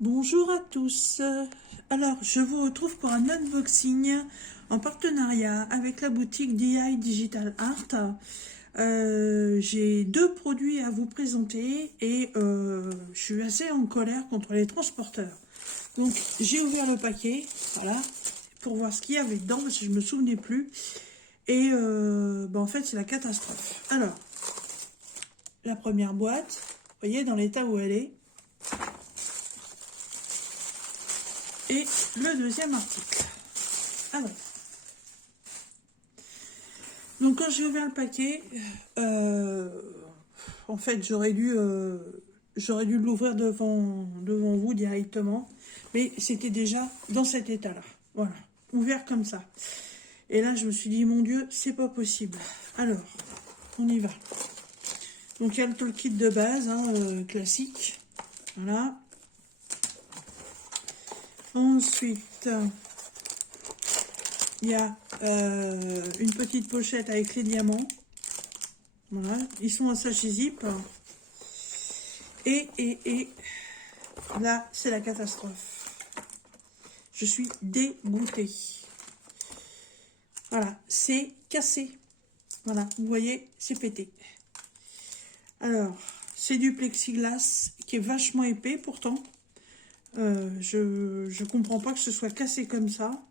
Bonjour à tous. Alors, je vous retrouve pour un unboxing en partenariat avec la boutique DI Digital Art. J'ai deux produits à vous présenter et je suis assez en colère contre les transporteurs. Donc, j'ai ouvert le paquet, voilà, pour voir ce qu'il y avait dedans parce que je me souvenais plus. Et en fait, c'est la catastrophe. Alors, la première boîte, vous voyez dans l'état où elle est. Et le deuxième article. Ah ouais. Donc quand j'ai ouvert le paquet, en fait j'aurais dû l'ouvrir devant vous directement, mais c'était déjà dans cet état-là. Voilà, ouvert comme ça. Et là je me suis dit mon Dieu, c'est pas possible. Alors, on y va. Donc il y a le kit de base, hein, classique. Voilà. Ensuite, il y a une petite pochette avec les diamants. Voilà, ils sont en sachet zip. Et là, c'est la catastrophe. Je suis dégoûtée. Voilà, c'est cassé. Voilà, vous voyez, c'est pété. Alors, c'est du plexiglas qui est vachement épais pourtant. Je comprends pas que ce soit cassé comme ça.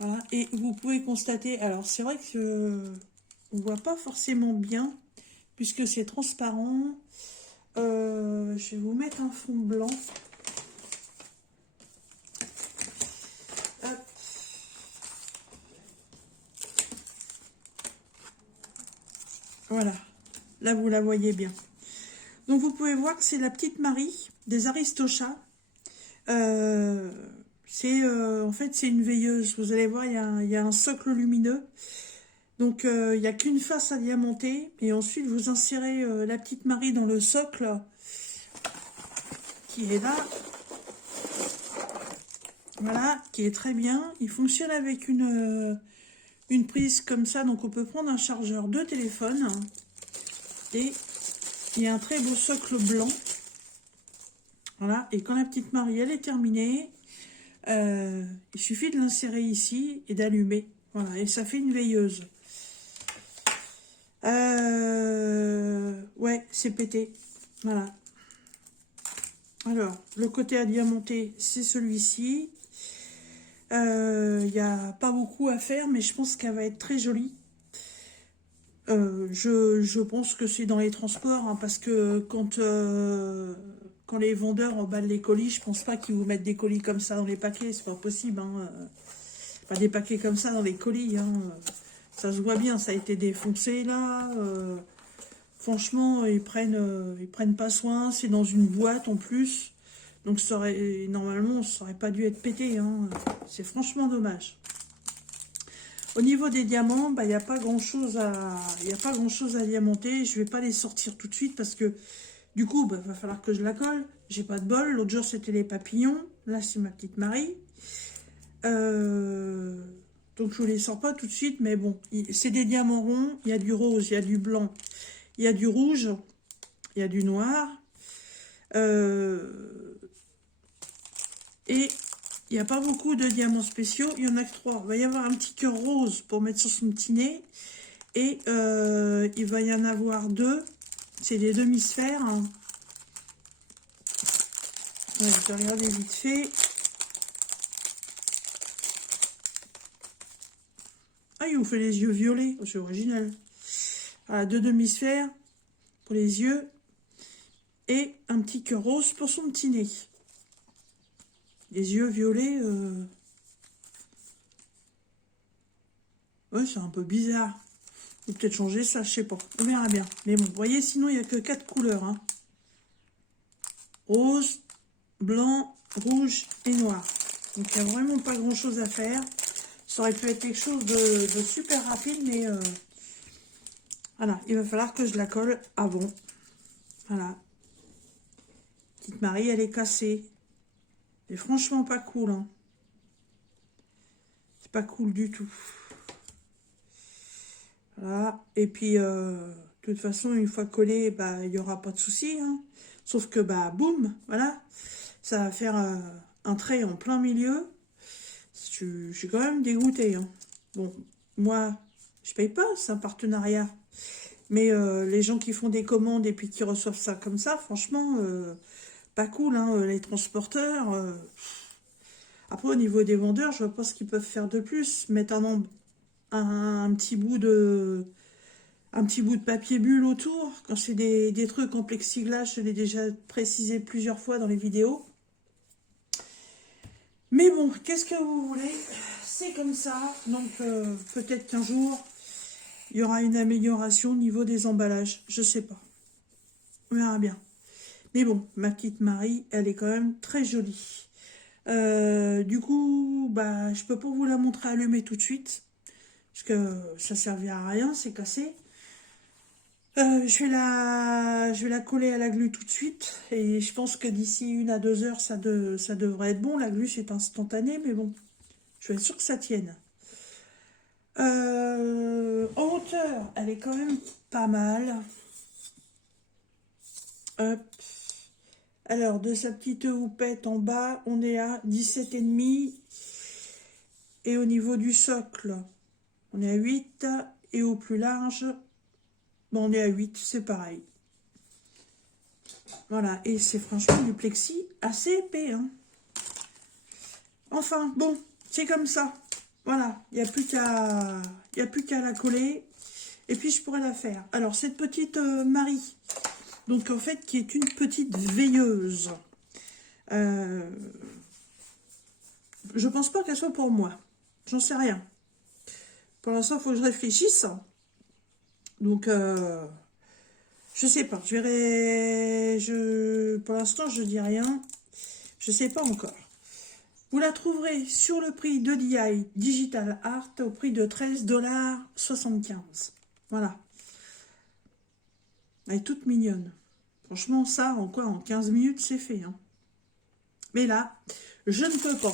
Voilà, et vous pouvez constater, alors c'est vrai que on voit pas forcément bien puisque c'est transparent. Je vais vous mettre un fond blanc. Hop. Voilà, là vous la voyez bien. Donc vous pouvez voir que c'est la petite Marie des Aristochats. En fait c'est une veilleuse. Vous allez voir, il y a un socle lumineux. Donc il n'y a qu'une face à diamanter. Et ensuite vous insérez la petite Marie dans le socle qui est là. Voilà, qui est très bien. Il fonctionne avec une prise comme ça. Donc on peut prendre un chargeur de téléphone. Et il y a un très beau socle blanc. Voilà, et quand la petite Marie elle est terminée, il suffit de l'insérer ici et d'allumer. Voilà, et ça fait une veilleuse. Ouais, c'est pété. Voilà. Alors, le côté à diamanter, c'est celui-ci. Il n'y a pas beaucoup à faire, mais je pense qu'elle va être très jolie. Je pense que c'est dans les transports, hein, parce que quand les vendeurs emballent les colis, je pense pas qu'ils vous mettent des colis comme ça dans les paquets, c'est pas possible. Hein. Pas des paquets comme ça dans les colis. Hein. Ça se voit bien, ça a été défoncé là. Franchement, ils prennent pas soin. C'est dans une boîte en plus. Donc normalement, ça aurait pas dû être pété. Hein. C'est franchement dommage. Au niveau des diamants, il n'y a pas grand chose à diamanter. Je vais pas les sortir tout de suite parce que du coup, va falloir que je la colle. J'ai pas de bol. L'autre jour, c'était les papillons. Là, c'est ma petite Marie. Donc, je ne les sors pas tout de suite. Mais bon, c'est des diamants ronds. Il y a du rose, il y a du blanc, il y a du rouge, il y a du noir. Et il n'y a pas beaucoup de diamants spéciaux. Il y en a que 3. Il va y avoir un petit cœur rose pour mettre sur son petit nez. Et il va y en avoir 2. C'est des demi-sphères. Hein. Ouais, je vais regarder vite fait. Ah, il vous fait les yeux violets. Oh, c'est original. Voilà, 2 demi-sphères pour les yeux. Et un petit cœur rose pour son petit nez. Les yeux violets. Ouais, c'est un peu bizarre. Ou peut-être changer ça, je sais pas. On verra bien. Mais bon, vous voyez, sinon, il n'y a que 4 couleurs. Hein. Rose, blanc, rouge et noir. Donc, il n'y a vraiment pas grand-chose à faire. Ça aurait pu être quelque chose de super rapide, mais voilà, il va falloir que je la colle avant. Voilà. Petite Marie, elle est cassée. C'est franchement pas cool. Hein. C'est pas cool du tout. Voilà. Et puis, de toute façon, une fois collée, il n'y aura pas de souci. Hein. Sauf que, boum, voilà. Ça va faire un trait en plein milieu. Je suis quand même dégoûtée, hein. Bon, moi, je paye pas, c'est un partenariat. Mais les gens qui font des commandes et puis qui reçoivent ça comme ça, franchement, pas cool, hein, les transporteurs. Après, au niveau des vendeurs, je vois pas ce qu'ils peuvent faire de plus. Mettre un petit bout de papier bulle autour. Quand c'est des trucs en plexiglas, je l'ai déjà précisé plusieurs fois dans les vidéos. Mais bon, qu'est-ce que vous voulez? C'est comme ça. Donc, peut-être qu'un jour, il y aura une amélioration au niveau des emballages. Je sais pas. On verra bien. Mais bon, ma petite Marie, elle est quand même très jolie. Du coup, bah, je peux pas vous la montrer allumée tout de suite. Parce que ça servira à rien, c'est cassé. Je vais la coller à la glu tout de suite. Et je pense que d'ici 1 à 2 heures, ça devrait être bon. La glu, c'est instantané, mais bon, je vais être sûre que ça tienne. En hauteur, elle est quand même pas mal. Hop. Alors, de sa petite houppette en bas, on est à 17,5. Et au niveau du socle, on est à 8. Et au plus large, bon, on est à 8, c'est pareil. Voilà, et c'est franchement du plexi assez épais, hein. Enfin, bon, c'est comme ça. Voilà, il n'y a plus qu'à la coller. Et puis, je pourrais la faire. Alors, cette petite Marie, donc en fait, qui est une petite veilleuse. Je pense pas qu'elle soit pour moi. J'en sais rien. Pour l'instant, il faut que je réfléchisse. Donc, je sais pas. Je verrai. Pour l'instant, je dis rien. Je sais pas encore. Vous la trouverez sur le prix de DI Digital Art au prix de 13,75 $. Voilà. Elle est toute mignonne. Franchement, ça, en 15 minutes, c'est fait, hein. Mais là, je ne peux pas.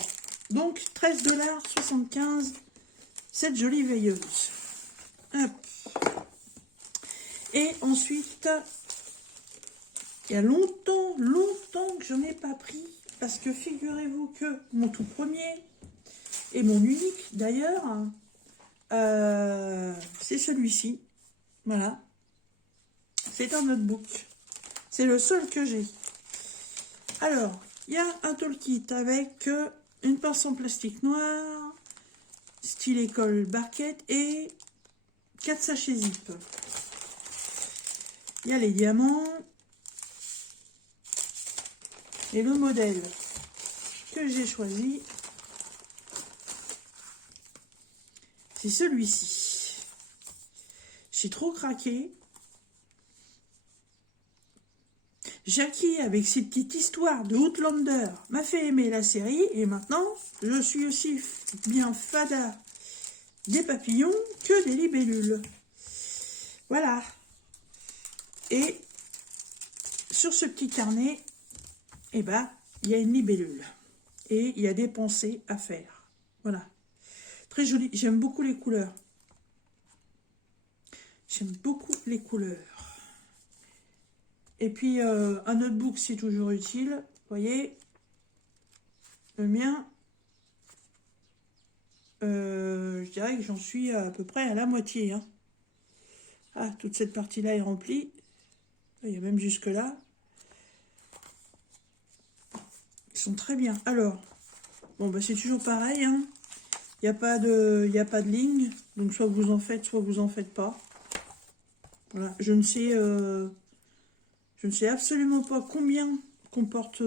Donc, 13,75 $, cette jolie veilleuse. Hop. Et ensuite, il y a longtemps que je n'en ai pas pris. Parce que figurez-vous que mon tout premier, et mon unique d'ailleurs, c'est celui-ci. Voilà. C'est un notebook. C'est le seul que j'ai. Alors, il y a un toolkit avec une pince en plastique noir, style école barquette et 4 sachets zip. Il y a les diamants. Et le modèle que j'ai choisi, c'est celui-ci. J'ai trop craqué. Jackie, avec ses petites histoires de Outlander, m'a fait aimer la série. Et maintenant, je suis aussi bien fada des papillons que des libellules. Voilà. Et sur ce petit carnet, eh ben, il y a une libellule. Et il y a des pensées à faire. Voilà. Très joli. J'aime beaucoup les couleurs. J'aime beaucoup les couleurs. Et puis, un notebook, c'est toujours utile. Vous voyez, le mien, je dirais que j'en suis à peu près à la moitié, hein. Ah, toute cette partie-là est remplie. Il y a même jusque-là. Ils sont très bien. Alors, bon, bah, c'est toujours pareil, hein. Il n'y a pas de ligne. Donc, soit vous en faites, soit vous en faites pas. Voilà. Je ne sais absolument pas combien comporte...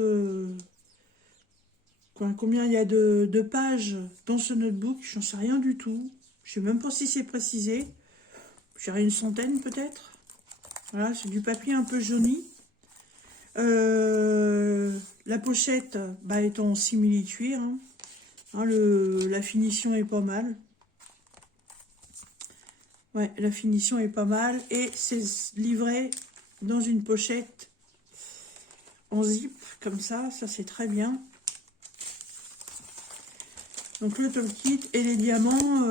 combien il y a de pages dans ce notebook. J'en sais rien du tout. Je sais même pas si c'est précisé. Je dirais une centaine peut-être. Voilà, c'est du papier un peu jauni. La pochette, bah, est en simili-cuir, hein. Hein, la finition est pas mal. Ouais, la finition est pas mal. Et c'est livré dans une pochette en zip, comme ça. Ça, c'est très bien. Donc, le toolkit et les diamants.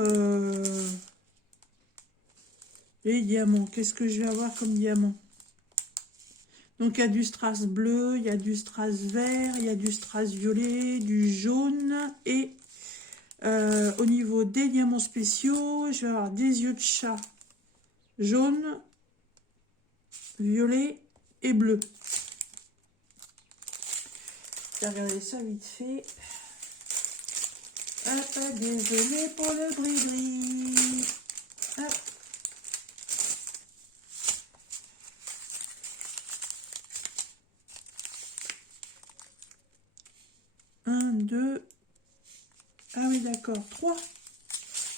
Les diamants, qu'est-ce que je vais avoir comme diamant? Donc il y a du strass bleu, il y a du strass vert, il y a du strass violet, du jaune. Et au niveau des diamants spéciaux, je vais avoir des yeux de chat jaune, violet et bleu. Je vais regarder ça vite fait. Hop, désolé pour le bris-bris. Hop. Un, deux. Ah oui, d'accord. 3.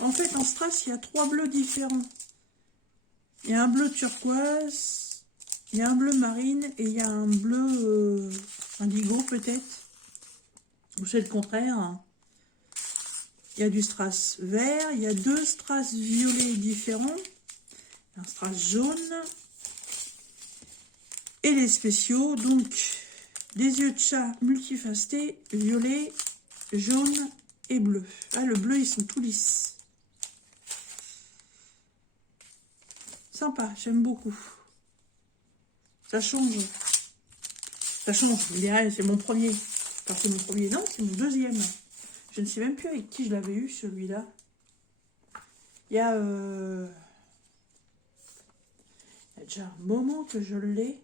En fait, en strass, il y a 3 bleus différents. Il y a un bleu turquoise, il y a un bleu marine et il y a un bleu indigo peut-être. Ou c'est le contraire. Il y a du strass vert, il y a 2 strass violets différents. Un strass jaune. Et les spéciaux, donc des yeux de chat multifacés, violet, jaune et bleu. Ah, le bleu, ils sont tout lisses. Sympa, j'aime beaucoup. Ça change. Ça change. C'est mon premier. Enfin, c'est mon premier. Non, c'est mon deuxième. Je ne sais même plus avec qui je l'avais eu, celui-là. Il y a déjà un moment que je l'ai.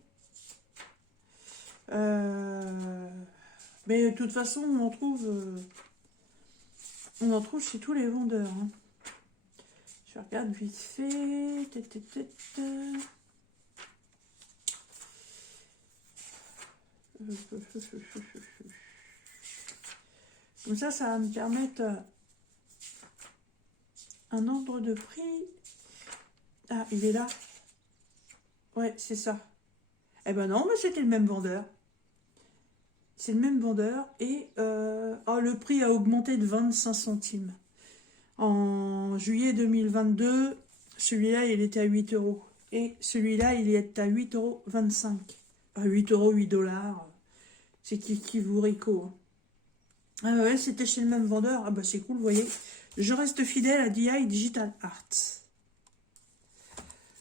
Mais de toute façon, on en trouve chez tous les vendeurs. Hein. Je regarde vite fait. Comme ça va me permettre un ordre de prix. Ah, il est là. Ouais, c'est ça. Eh ben non, mais c'était le même vendeur. C'est le même vendeur. Et le prix a augmenté de 25 centimes. En juillet 2022, celui-là, il était à 8 €. Et celui-là, il est à 8,25 €. À 8 €, 8 $. C'est qui vous rico. Hein. Ah ouais, c'était chez le même vendeur. Ah bah c'est cool, vous voyez. Je reste fidèle à DI Digital Art.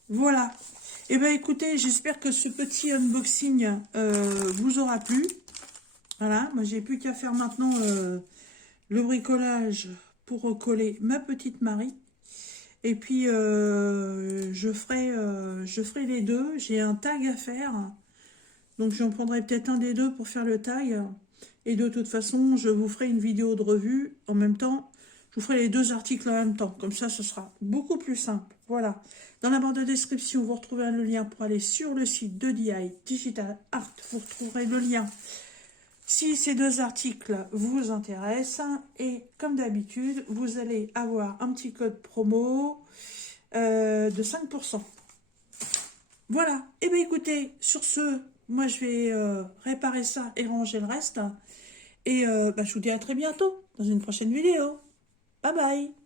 Voilà. Et ben écoutez, j'espère que ce petit unboxing vous aura plu. Voilà, moi j'ai plus qu'à faire maintenant le bricolage pour recoller ma petite Marie. Et puis je ferai les deux. J'ai un tag à faire. Donc j'en prendrai peut-être un des deux pour faire le tag. Et de toute façon, je vous ferai une vidéo de revue en même temps. Je vous ferai les 2 articles en même temps. Comme ça, ce sera beaucoup plus simple. Voilà. Dans la barre de description, vous retrouverez le lien pour aller sur le site de DI Digital Art. Vous retrouverez le lien si ces 2 articles vous intéressent. Et comme d'habitude, vous allez avoir un petit code promo de 5%. Voilà. Et bien écoutez, sur ce, moi je vais réparer ça et ranger le reste. Et je vous dis à très bientôt dans une prochaine vidéo. Bye bye.